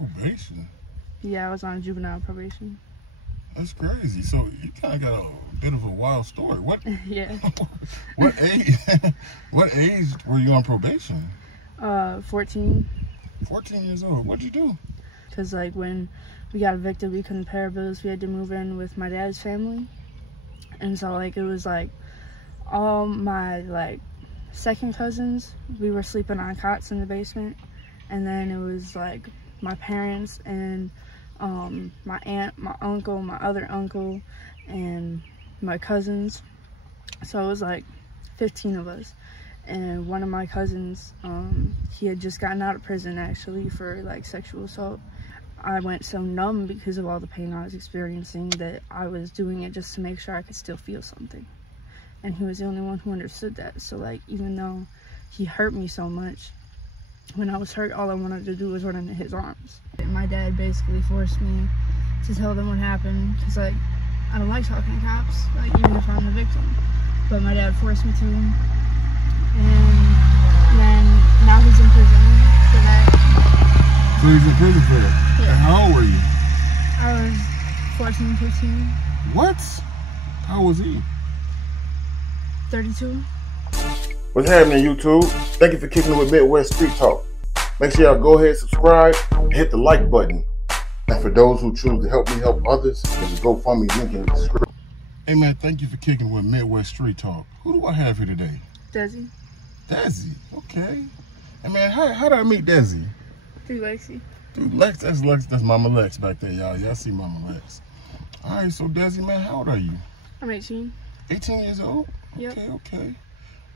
Probation? Yeah, I was on juvenile probation. That's crazy. So you kind of got a bit of a wild story. What? Yeah. What age? What age were you on probation? 14. 14 years old. What'd you do? Because, like, when we got evicted, we couldn't pay our bills. We had to move in with my dad's family. And so, like, it was, like, all my, like, second cousins, we were sleeping on cots in the basement. And then it was, like, my parents and my aunt, my uncle, my other uncle, and my cousins. So it was, like, 15 of us. And one of my cousins, he had just gotten out of prison, actually, for, like, sexual assault. I went so numb because of all the pain I was experiencing that I was doing it just to make sure I could still feel something. And he was the only one who understood that. So, like, even though he hurt me so much, when I was hurt, all I wanted to do was run into his arms. And my dad basically forced me to tell them what happened, because, like, I don't like talking to cops, like, even if I'm the victim. But my dad forced me to. And then now he's in prison for that. So he's in prison for that? Yeah. And how old were you? I was 14, 15. What? How was he? 32. What's happening, YouTube? Thank you for kicking it with Midwest Street Talk. Make sure y'all go ahead, subscribe, and hit the like button. And for those who choose to help me help others, there's a GoFundMe link in the description. Hey man, thank you for kicking it with Midwest Street Talk. Who do I have here today? Desi. Desi, okay. Hey man, how did I meet Desi? Through Lexi. Dude, that's Mama Lex back there, y'all. Y'all see Mama Lex. All right, so Desi, man, how old are you? I'm 18. 18 years old? Yep. Okay.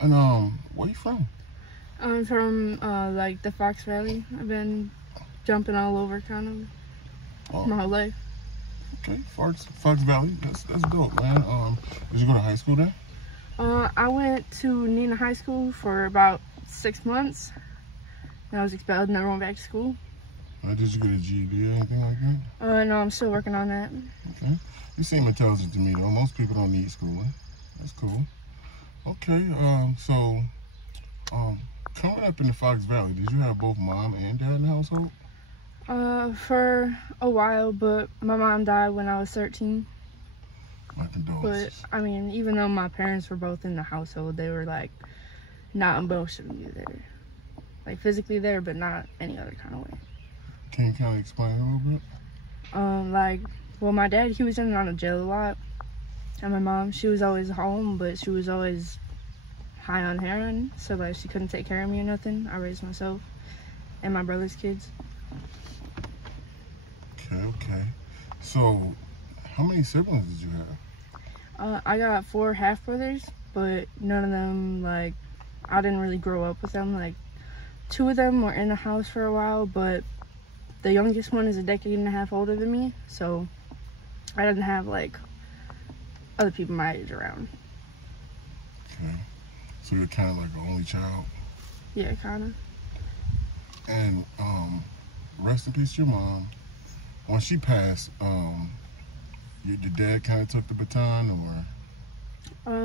And where you from? I'm from like the Fox Valley. I've been jumping all over kind of my whole life. Okay, Fox Valley. That's dope, man. Did you go to high school there? I went to Nina High School for about 6 months. And I was expelled and I went back to school. Did you get a GED or anything like that? No, I'm still working on that. Okay. You seem intelligent to me, though. Most people don't need schooling. That's cool. Okay, so coming up in the Fox Valley, did you have both mom and dad in the household? For a while, but my mom died when I was 13. My condolences. But, I mean, even though my parents were both in the household, they were, like, not emotionally there. Like, physically there, but not any other kind of way. Can you kind of explain a little bit? Like, well, my dad, he was in and out of jail a lot. And my mom, she was always home, but she was always high on heroin. So, like, she couldn't take care of me or nothing. I raised myself and my brother's kids. Okay. So, how many siblings did you have? I got 4 half-brothers, but none of them, like, I didn't really grow up with them. Like, 2 of them were in the house for a while, but the youngest one is a decade and a half older than me, so I didn't have, like, other people my age around. Okay. So you're kind of like an only child? Yeah, kind of. And, rest in peace to your mom. When she passed, your dad kind of took the baton, or?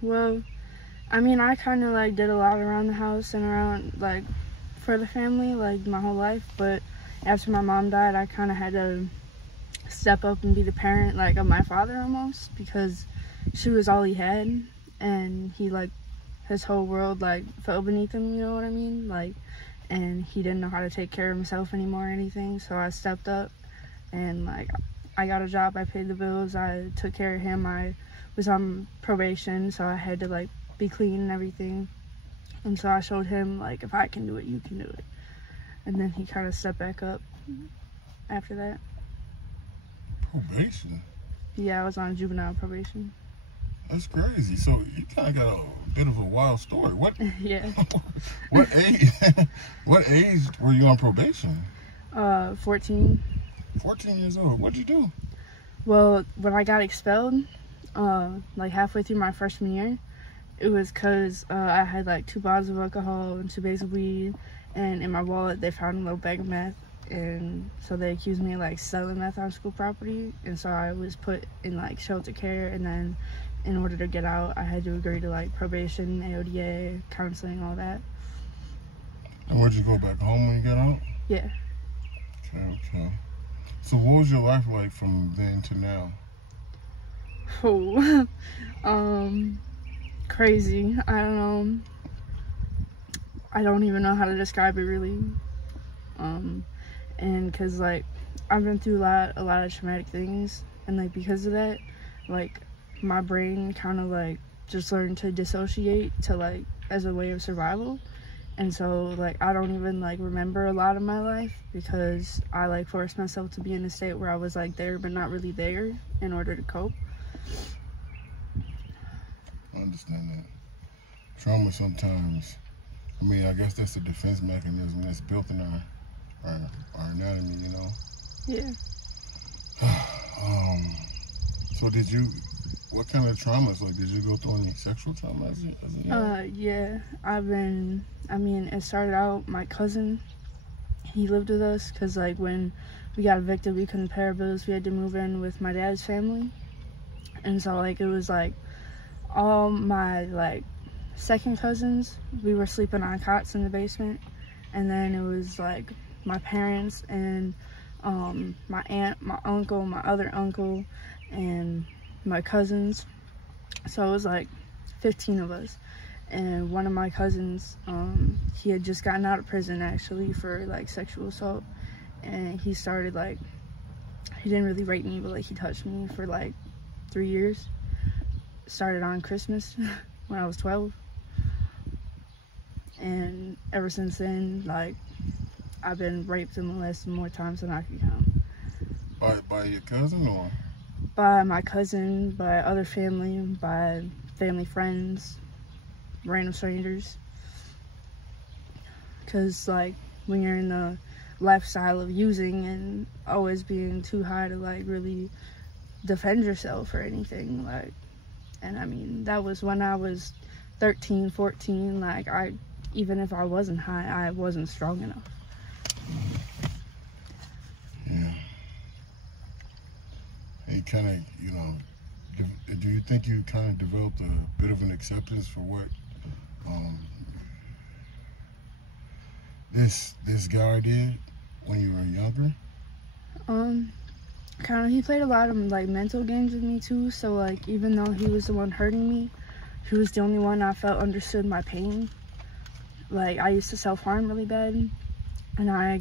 Well, I mean, I kind of, like, did a lot around the house and around, like, for the family, like, my whole life, but after my mom died, I kind of had to step up and be the parent, like, of my father almost, because she was all he had, and he, like, his whole world, like, fell beneath him, you know what I mean? Like, and he didn't know how to take care of himself anymore or anything, so I stepped up, and, like, I got a job, I paid the bills, I took care of him, I was on probation, so I had to, like, be clean and everything, and so I showed him, like, if I can do it, you can do it, and then he kind of stepped back up after that. Probation? Yeah, I was on juvenile probation. That's crazy. So you kind of got a bit of a wild story. What? Yeah. What age? What age were you on probation? 14. 14 years old. What'd you do? Well, when I got expelled, like halfway through my freshman year, it was because I had like 2 bottles of alcohol and 2 bags of weed, and in my wallet they found a little bag of meth. And so they accused me of like selling meth on school property, and so I was put in like shelter care, and then in order to get out I had to agree to like probation, AODA, counseling, all that. And where'd you go, back home when you got out? Yeah. Okay. So what was your life like from then to now? Oh, crazy. I don't know. I don't even know how to describe it really. And cause like I've been through a lot of traumatic things, and like because of that, like my brain kind of like just learned to dissociate to like as a way of survival. And so like I don't even like remember a lot of my life because I like forced myself to be in a state where I was like there but not really there in order to cope. I understand that. Trauma sometimes, I mean, I guess that's a defense mechanism that's built in our anatomy, you know? Yeah. So what kind of traumas, like did you go through any sexual trauma as a young? Yeah, it started out, my cousin, he lived with us because like when we got evicted, we couldn't pay our bills, we had to move in with my dad's family. And so like it was like all my like second cousins, we were sleeping on cots in the basement, and then it was like my parents and my aunt, my uncle, my other uncle, and my cousins. So it was like 15 of us. And one of my cousins, he had just gotten out of prison actually for like sexual assault, and he started like, he didn't really rape me, but like he touched me for like 3 years. Started on Christmas when I was 12, and ever since then, like I've been raped and molested more times than I can count. By your cousin or? By my cousin, by other family, by family friends, random strangers. Because like when you're in the lifestyle of using and always being too high to like really defend yourself or anything, like, and I mean that was when I was 13, 14, like even if I wasn't high, I wasn't strong enough. Yeah. And kind of, do you think you kind of developed a bit of an acceptance for what this guy did when you were younger? Kind of, he played a lot of like mental games with me too, so like even though he was the one hurting me, he was the only one I felt understood my pain. Like I used to self-harm really bad, and I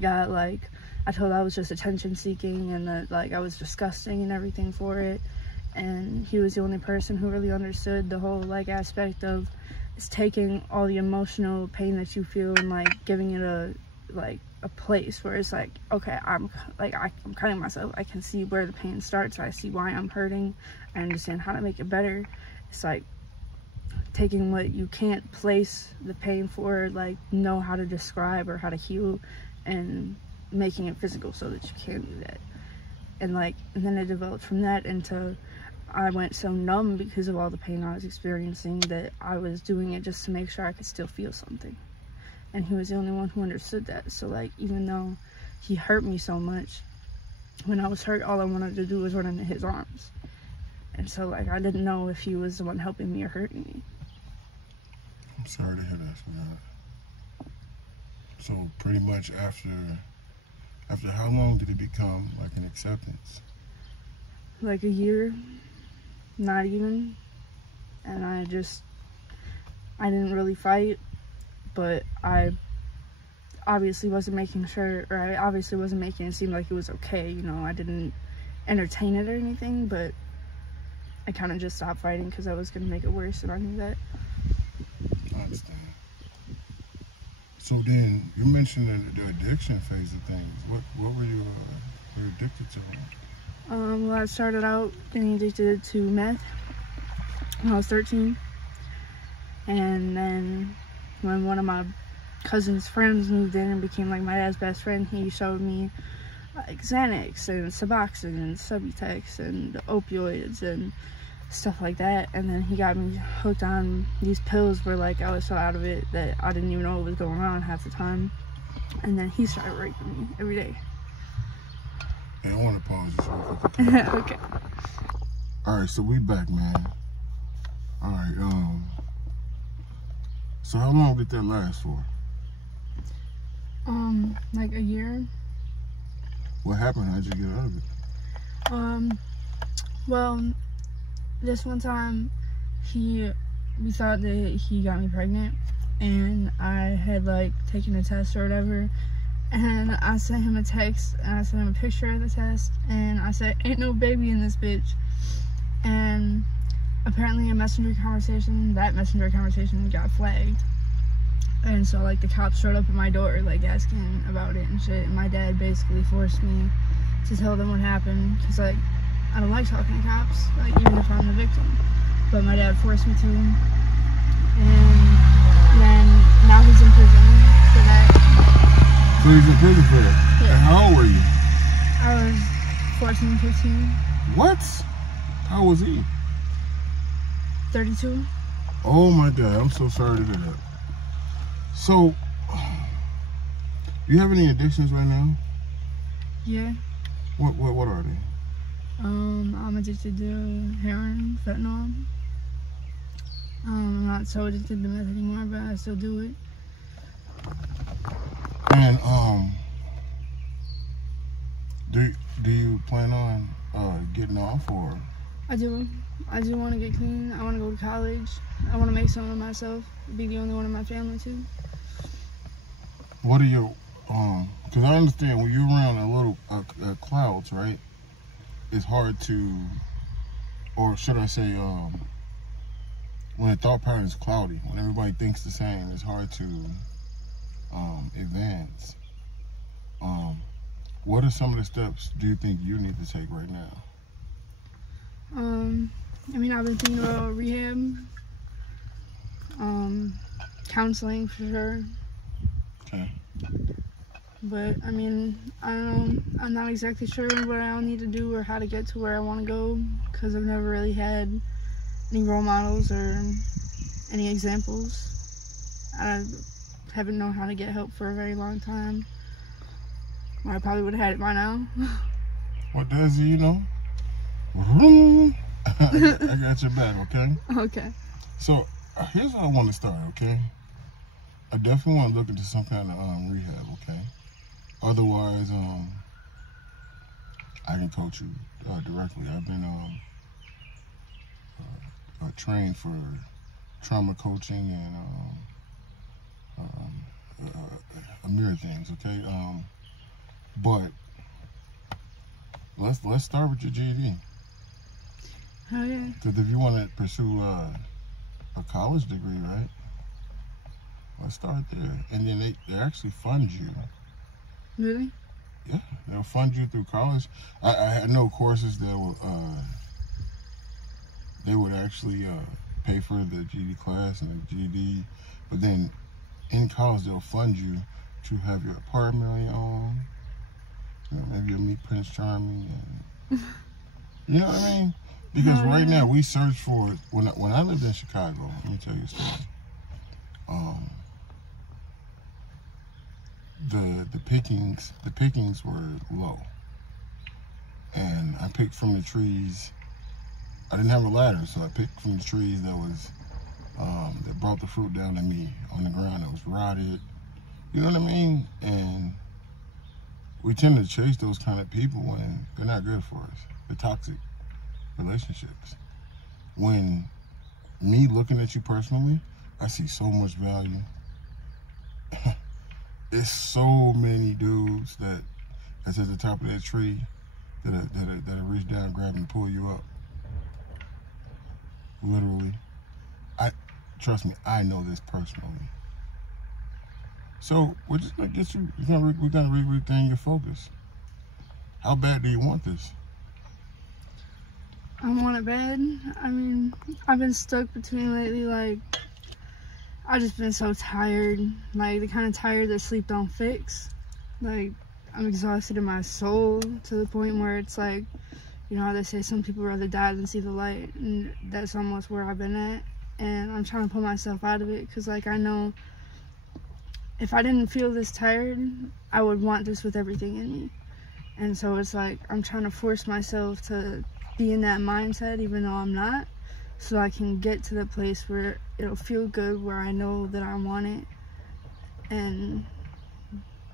told I was just attention seeking and that like I was disgusting and everything for it, and he was the only person who really understood the whole like aspect of it's taking all the emotional pain that you feel and like giving it a place where it's like, okay, I'm cutting myself, I can see where the pain starts, I see why I'm hurting, I understand how to make it better. It's like taking what you can't place the pain for, like know how to describe or how to heal, and making it physical so that you can do that. And then it developed from that into I went so numb because of all the pain I was experiencing that I was doing it just to make sure I could still feel something. And he was the only one who understood that. So like even though he hurt me so much, when I was hurt, all I wanted to do was run into his arms. And so like I didn't know if he was the one helping me or hurting me. I'm sorry to hear that, sweetheart. So pretty much after how long did it become like an acceptance? Like a year, not even. And I didn't really fight, but I obviously wasn't making it seem like it was okay, you know. I didn't entertain it or anything, but I kind of just stopped fighting because I was going to make it worse, and I knew that. I understand. So then, you mentioned the addiction phase of things. What were you addicted to? Well, I started out getting addicted to meth when I was 13. And then when one of my cousin's friends moved in and became like my dad's best friend, he showed me like Xanax and Suboxone and Subutex and opioids and stuff like that. And then he got me hooked on these pills where like I was so out of it that I didn't even know what was going on half the time. And then he started raping me every day. Hey, I want to pause this real quick. Okay. All right, so we back, man. All right, so how long did that last for? Like a year. What happened? How'd you get out of it? Well, this one time, we thought that he got me pregnant, and I had like taken a test or whatever, and I sent him a text, and I sent him a picture of the test, and I said, "Ain't no baby in this bitch." And apparently that messenger conversation got flagged. And so like the cops showed up at my door like asking about it and shit, and my dad basically forced me to tell them what happened, because like I don't like talking to cops, like even if I'm the victim, but my dad forced me to, and then now he's in prison for that. So he's in prison for that? Yeah. And how old were you? I was 14, 15. What? How was he? 32. Oh my God, I'm so sorry to hear that. So, do you have any addictions right now? Yeah. What are they? I'm addicted to heroin, fentanyl. I'm not so addicted to meth anymore, but I still do it. And do you plan on getting off, or? I do want to get clean. I want to go to college. I want to make something of myself. Be the only one in my family too. What are your because I understand when you're around a little clouds, right? It's hard to, or should I say, when the thought pattern is cloudy, when everybody thinks the same, it's hard to advance. What are some of the steps do you think you need to take right now? I mean, I've been thinking about rehab, counseling for sure. Okay. But I mean, I don't know. I'm not exactly sure what I'll need to do or how to get to where I want to go, because I've never really had any role models or any examples. I haven't known how to get help for a very long time. Or I probably would have had it by now. What does you know? I got your back, okay? Okay. So here's how I want to start, okay? I definitely want to look into some kind of rehab, okay? Otherwise, I can coach you directly. I've been trained for trauma coaching and a myriad of things, okay? But let's start with your GED. Oh yeah. Because if you want to pursue a college degree, right? Let's start there, and then they actually fund you. Really? Yeah, they'll fund you through college. I know courses that will they would actually pay for the GED class and the GED, but then in college they'll fund you to have your apartment on your own. You know, maybe you'll meet Prince Charming, and you know what I mean? Because right now we search for it. When I lived in Chicago, let me tell you a story. The pickings were low, and I picked from the trees. I didn't have a ladder, so I picked from the trees that was that brought the fruit down to me on the ground that was rotted. You know what I mean? And we tend to chase those kind of people when they're not good for us. They're toxic relationships. When me looking at you personally, I see so much value. It's so many dudes that's at the top of that tree that'll reach down, grab and pull you up. Literally. Trust me, I know this personally. So we're just gonna get you. We're gonna regain your focus. How bad do you want this? I want it bad. I mean, I've been stuck between lately, like, I've just been so tired. Like, the kind of tired that sleep don't fix. Like, I'm exhausted in my soul to the point where it's like, you know how they say some people rather die than see the light, and that's almost where I've been at. And I'm trying to pull myself out of it, because, like, I know if I didn't feel this tired, I would want this with everything in me. And so it's like, I'm trying to force myself to be in that mindset, even though I'm not, so I can get to the place where it'll feel good, where I know that I want it, and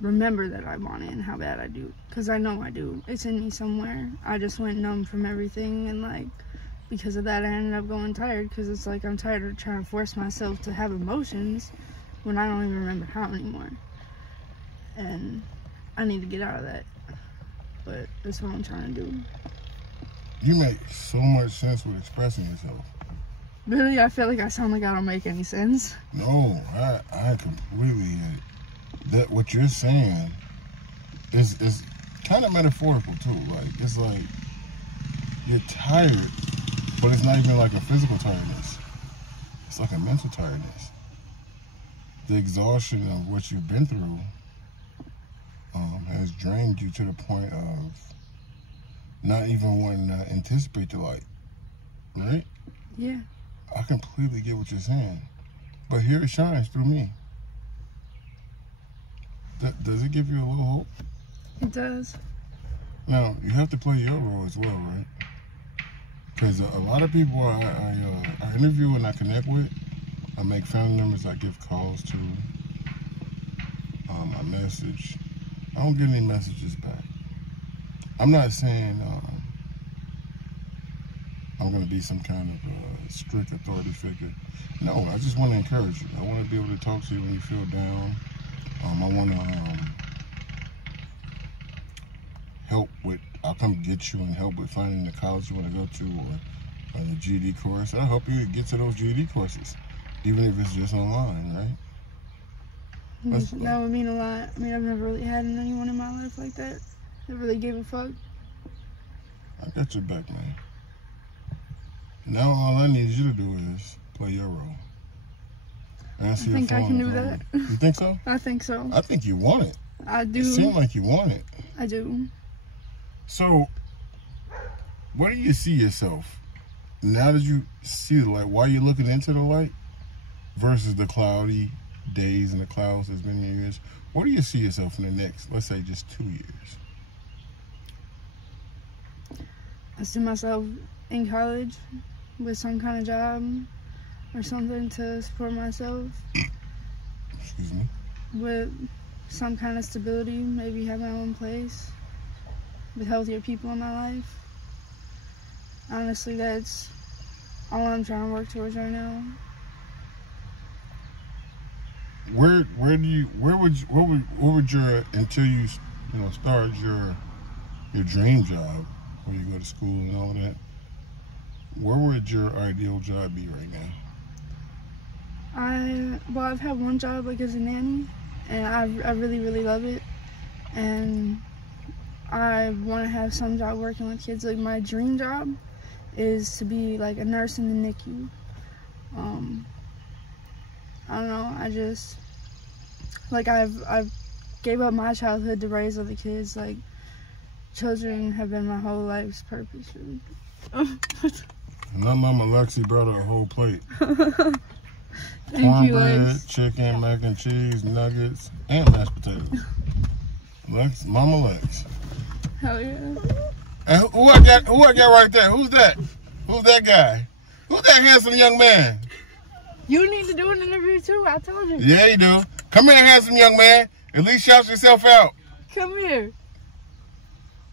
remember that I want it and how bad I do, because I know I do. It's in me somewhere. I just went numb from everything, and like because of that I ended up going tired, because it's like I'm tired of trying to force myself to have emotions when I don't even remember how anymore, and I need to get out of that. But that's what I'm trying to do. You make so much sense with expressing yourself. Really? I feel like I sound like I don't make any sense. No, I completely get it. That what you're saying is kind of metaphorical too. Like, it's like you're tired, but it's not even like a physical tiredness. It's like a mental tiredness. The exhaustion of what you've been through has drained you to the point of not even wanting to anticipate the light, right? Yeah. I completely get what you're saying, but here it shines through me. Does it give you a little hope? It does. Now, you have to play your role as well, right? Because a lot of people I interview and I connect with, I make family members I give calls to, I message. I don't get any messages back. I'm not saying I'm going to be some kind of strict authority figure. No, I just want to encourage you. I want to be able to talk to you when you feel down. I want to help with, I'll come get you and help with finding the college you want to go to, or the GED course. I'll help you get to those GED courses, even if it's just online, right? That would mean a lot. I mean, I've never really had anyone in my life like that really gave a fuck. I got your back, man. Now all I need you to do is play your role. I think I can do that. You think so? I think so. I think you want it. I do. It seems like you want it. I do. So, where do you see yourself? Now that you see the light, why are you looking into the light versus the cloudy days and the clouds that's been years? Where do you see yourself in the next, let's say, just 2 years? I see myself in college with some kind of job or something to support myself. Excuse me? With some kind of stability, maybe have my own place, with healthier people in my life. Honestly, that's all I'm trying to work towards right now. What would your, until you start your dream job, where you go to school and all that, where would your ideal job be right now? I've had one job like as a nanny, and I really, really love it, and I want to have some job working with kids. Like, my dream job is to be like a nurse in the NICU. I don't know, I just, like, I've gave up my childhood to raise other kids. Like, children have been my whole life's purpose, really. My mama Lexi brought her a whole plate. Thank you, Cornbread, Lex. chicken, mac and cheese, nuggets, and mashed potatoes. Mama Lex. Hell yeah. And who I got right there? Who's that? Who's that guy? Who's that handsome young man? You need to do an interview too, I told you. Yeah, you do. Come here, handsome young man. At least shout yourself out. Come here.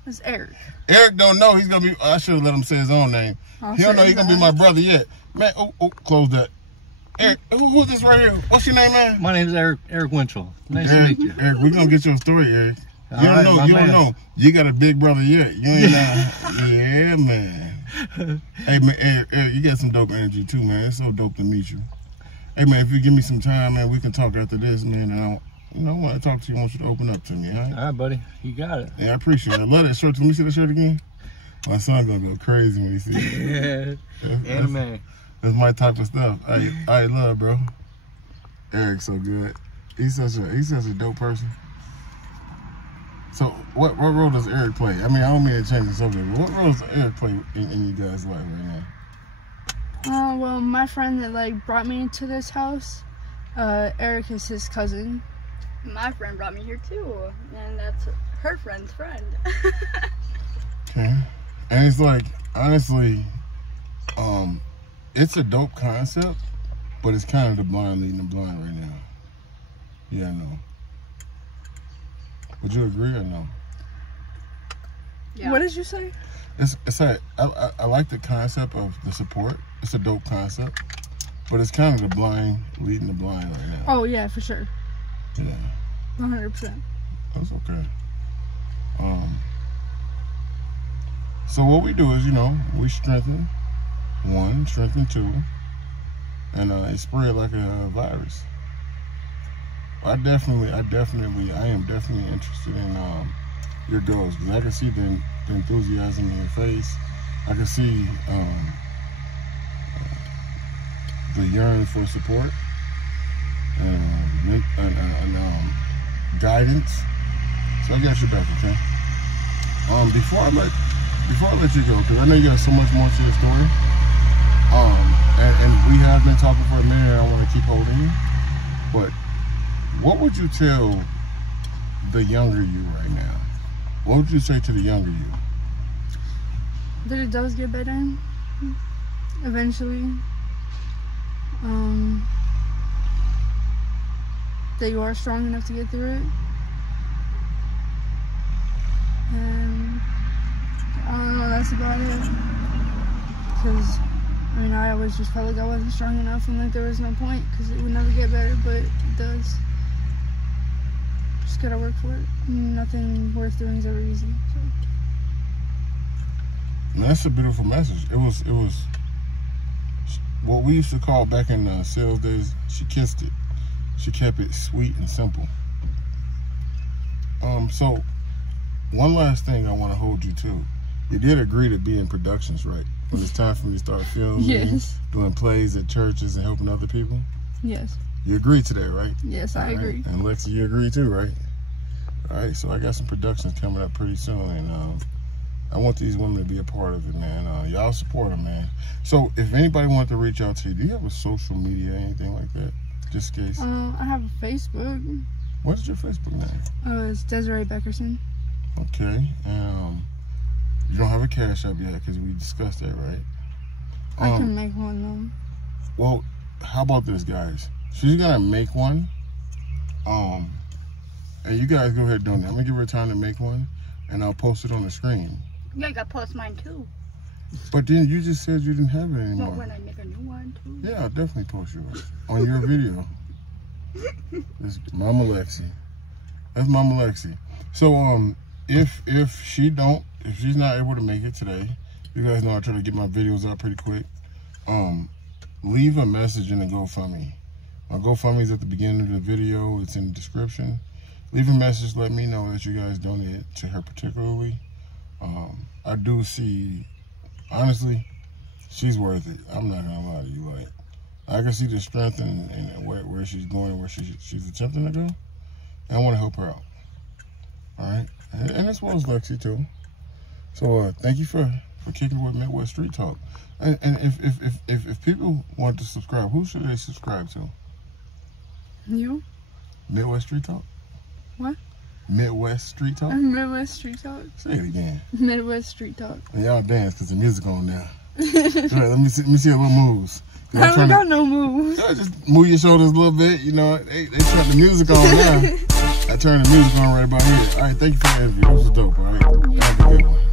That's Eric. Eric don't know he's gonna be. I should have let him say his own name. He don't know he's gonna be my brother yet. Man, close that. Eric, who's this right here? What's your name, man? My name is Eric Winchell. Nice to meet you. Eric, we're gonna get your story, Eric. You don't know. You got a big brother yet. You ain't yeah, man. Hey, man, Eric, you got some dope energy too, man. It's so dope to meet you. Hey, man, if you give me some time, man, we can talk after this, man. And I want to talk to you. I want you to open up to me, all right? All right, buddy. You got it. Yeah, I appreciate it. I love that shirt. Let me see the shirt again. My son gonna go crazy when he sees it. Yeah, anime. That's my type of stuff. I love, bro. Eric's so good. He's such a dope person. So, what role does Eric play? I mean, I don't mean to change the subject, but what role does Eric play in you guys' life right now? Well, my friend that like brought me to this house, Eric is his cousin. My friend brought me here too, and that's her friend's friend. Okay. And it's like, honestly, it's a dope concept, but it's kind of the blind leading the blind right now. Yeah, I know. Would you agree or no? Yeah. What did you say? It's like I like the concept of the support. It's a dope concept, but it's kind of the blind leading the blind right now. Oh yeah, for sure. Yeah, 100%. that's okay. So what we do is, you know, we strengthen one, strengthen two, and it spread like a virus. I am definitely interested in your goals, because I can see the enthusiasm in your face. I can see the yearning for support and guidance. So I got your back, okay? Before I let you go, because I know you got so much more to the story. And we have been talking for a minute. I want to keep holding you, but what would you tell the younger you right now? What would you say to the younger you? That it does get better eventually. That you are strong enough to get through it. And I don't know, that's about it. Because, I mean, I always just felt like I wasn't strong enough and like there was no point because it would never get better, but it does. Just gotta work for it. Nothing worth doing is ever easy. So. And that's a beautiful message. It was what we used to call back in sales days, she kissed it. She kept it sweet and simple. So one last thing I want to hold you to. You did agree to be in productions, right? When it's time for me to start filming, yes, doing plays at churches and helping other people? Yes. You agreed to that, right? Yes, I agree. And Lexi, you agree too, right? All right, so I got some productions coming up pretty soon, and I want these women to be a part of it, man. Y'all support them, man. So if anybody wanted to reach out to you, do you have a social media, anything like that? Just in case. I have a Facebook. What is your Facebook name? Oh, it's Desiree Beckerson. Okay. You don't have a Cash App yet because we discussed that, right? I can make one though. Well, how about this, guys? She's gonna make one. And you guys go ahead and donate. I'm gonna give her time to make one, and I'll post it on the screen. Yeah, I got to post mine too. But then you just said you didn't have it anymore. Well, when I make a new one too. Yeah, I'll definitely post yours on your video. This Mama Lexi. That's Mama Lexi. So if she's not able to make it today, you guys know I try to get my videos out pretty quick. Leave a message in the GoFundMe. My GoFundMe is at the beginning of the video. It's in the description. Leave a message. Let me know that you guys donated to her particularly. I do see, honestly, she's worth it. I'm not gonna lie to you. Like, I can see the strength and where she's going, where she's attempting to go. And I want to help her out. All right, and as well as Lexi too. So thank you for kicking with Midwest Street Talk. And if people want to subscribe, who should they subscribe to? You? Midwest Street Talk? What? Midwest Street Talk? Midwest Street Talk. Say it again. Midwest Street Talk. And y'all dance because the music on now. Right, let me see a little moves. I don't got no moves. Yeah, just move your shoulders a little bit. You know, they turn the music on now. I turn the music on right about here. All right, thank you for the interview. This was dope, all right? Have a good one.